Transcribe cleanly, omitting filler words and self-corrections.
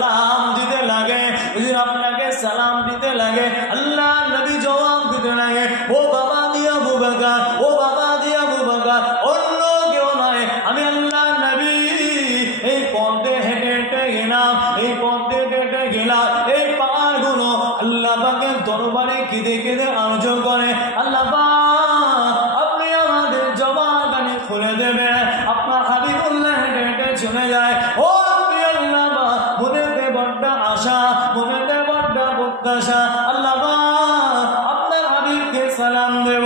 সালাম দিতে লাগে, হুজুর আপনাকে সালাম দিতে লাগে, আল্লাহ নবী জবাব দিতে লাগে, ও বাবা দিয়া আবু বকর, ও বাবা দিয়া আবু বকর, অন্য কেউ নয়, আমি আল্লাহ নবী এই পথে হেঁটে হেঁটে গেলাম, এই পথে হেঁটে হেঁটে গেলাম, এই পাহাড়গুলো আল্লাহ পাকের দরবারে কেঁদে কেঁদে আর্জ করে, আল্লাহ পাক আপনি আমাদের জবানখানি খুলে দেবে। আপনার হাবিবুল্লাহ হেঁটে হেঁটে চলে যায়, ও আল্লাহ পাক মনেতে বড্ড আশা, মনেতে বড্ড প্রত্যাশা, আল্লাহ পাক আপনার হাবিবকে সালাম দেব।